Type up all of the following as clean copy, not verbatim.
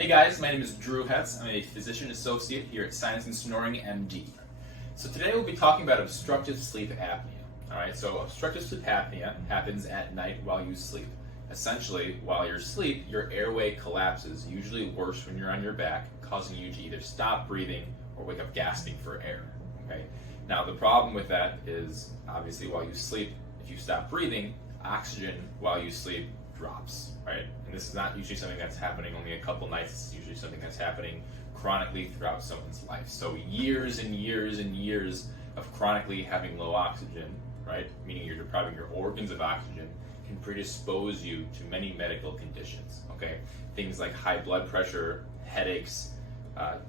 Hey guys, my name is Drew Hetz. I'm a physician associate here at Sinus and Snoring MD. So today we'll be talking about obstructive sleep apnea. Alright, so obstructive sleep apnea happens at night while you sleep. Essentially, while you're asleep, your airway collapses, usually worse when you're on your back, causing you to either stop breathing or wake up gasping for air. Okay? Now the problem with that is, obviously while you sleep, if you stop breathing, oxygen while you sleep drops, right? And this is not usually something that's happening only a couple nights. It's usually something that's happening chronically throughout someone's life. So years and years and years of chronically having low oxygen, right, meaning you're depriving your organs of oxygen, can predispose you to many medical conditions, okay? Things like high blood pressure, headaches,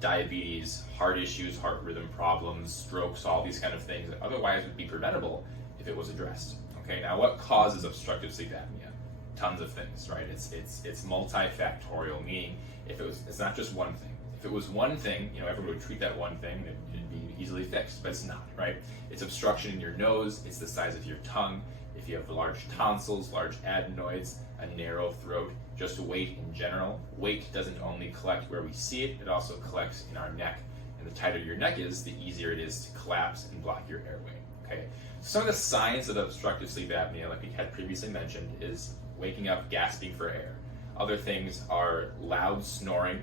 diabetes, heart issues, heart rhythm problems, strokes, all these kind of things that otherwise would be preventable if it was addressed. Okay, now what causes obstructive sleep apnea? Tons of things, right? It's multifactorial, meaning it's not just one thing. If it was one thing, everyone would treat that one thing, it'd be easily fixed, but it's not, right? It's obstruction in your nose, it's the size of your tongue, if you have large tonsils, large adenoids, a narrow throat, just weight in general. Weight doesn't only collect where we see it, it also collects in our neck. And the tighter your neck is, the easier it is to collapse and block your airway, okay? Some of the signs of obstructive sleep apnea, like we had previously mentioned, is waking up gasping for air. Other things are loud snoring,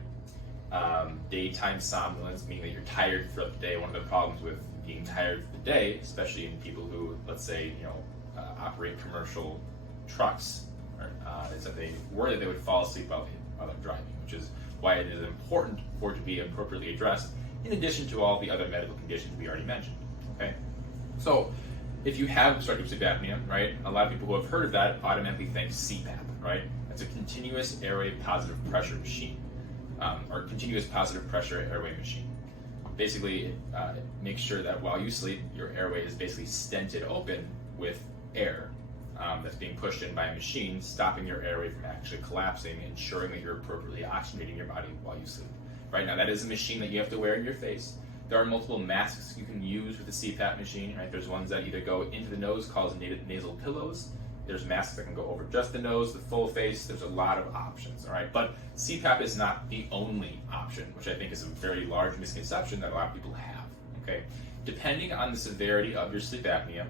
daytime somnolence, meaning that you're tired throughout the day. One of the problems with being tired for the day, especially in people who, let's say, operate commercial trucks, is that they worry that they would fall asleep while they're driving, which is why it is important for it to be appropriately addressed, in addition to all the other medical conditions we already mentioned. Okay, so if you have obstructive sleep apnea, right, a lot of people who have heard of that automatically think CPAP, right? That's a continuous airway positive pressure machine, or continuous positive pressure airway machine. Basically, it makes sure that while you sleep, your airway is basically stented open with air that's being pushed in by a machine, stopping your airway from actually collapsing, ensuring that you're appropriately oxygenating your body while you sleep. Right now, that is a machine that you have to wear in your face. There are multiple masks you can use with the CPAP machine, right? There's ones that either go into the nose called nasal pillows. There's masks that can go over just the nose, the full face. There's a lot of options, all right? But CPAP is not the only option, which I think is a very large misconception that a lot of people have, okay? Depending on the severity of your sleep apnea,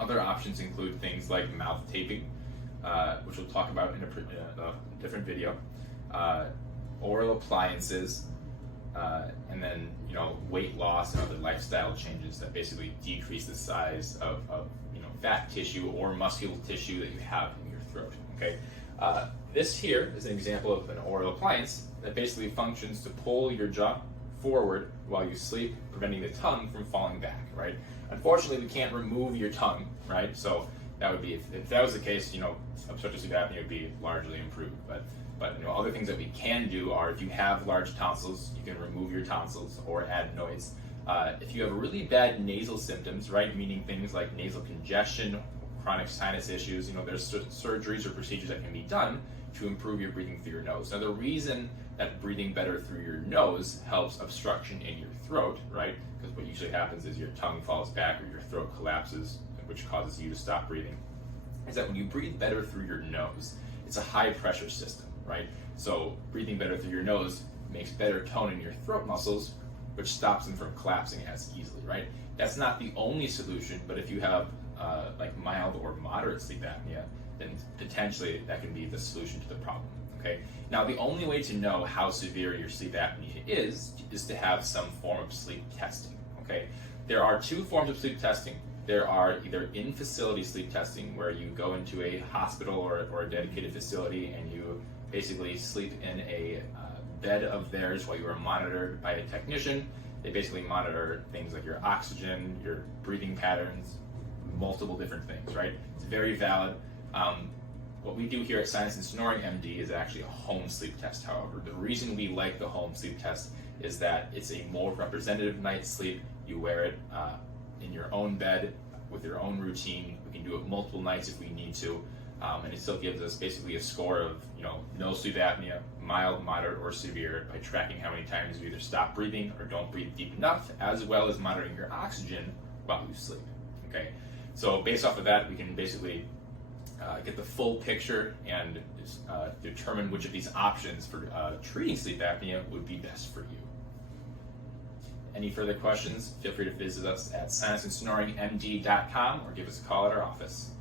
other options include things like mouth taping, which we'll talk about in a different video, oral appliances, and then weight loss and other lifestyle changes that basically decrease the size of fat tissue or muscular tissue that you have in your throat. Okay, this here is an example of an oral appliance that basically functions to pull your jaw forward while you sleep, preventing the tongue from falling back. Right. Unfortunately, we can't remove your tongue. Right. So that would be if that was the case, obstructive sleep apnea would be largely improved. But other things that we can do are, if you have large tonsils, you can remove your tonsils or adenoids. If you have really bad nasal symptoms, right, meaning things like nasal congestion, chronic sinus issues, there's surgeries or procedures that can be done to improve your breathing through your nose. Now, the reason that breathing better through your nose helps obstruction in your throat, right, because what usually happens is your tongue falls back or your throat collapses, which causes you to stop breathing, is that when you breathe better through your nose, it's a high pressure system, right? So breathing better through your nose makes better tone in your throat muscles, which stops them from collapsing as easily, right? That's not the only solution, but if you have like mild or moderate sleep apnea, then potentially that can be the solution to the problem, okay? Now, the only way to know how severe your sleep apnea is to have some form of sleep testing, okay? There are two forms of sleep testing. There are either in-facility sleep testing, where you go into a hospital or a dedicated facility and you basically sleep in a bed of theirs while you are monitored by a technician. They basically monitor things like your oxygen, your breathing patterns, multiple different things, right? It's very valid. What we do here at Sinus and Snoring MD is actually a home sleep test, however. The reason we like the home sleep test is that it's a more representative night's sleep. You wear it in your own bed with your own routine. We can do it multiple nights if we need to, and it still gives us basically a score of no sleep apnea, mild, moderate, or severe, by tracking how many times you either stop breathing or don't breathe deep enough, as well as monitoring your oxygen while you sleep. Okay, so based off of that, we can basically get the full picture and determine which of these options for treating sleep apnea would be best for you. Any further questions, feel free to visit us at sinusandsnoringmd.com or give us a call at our office.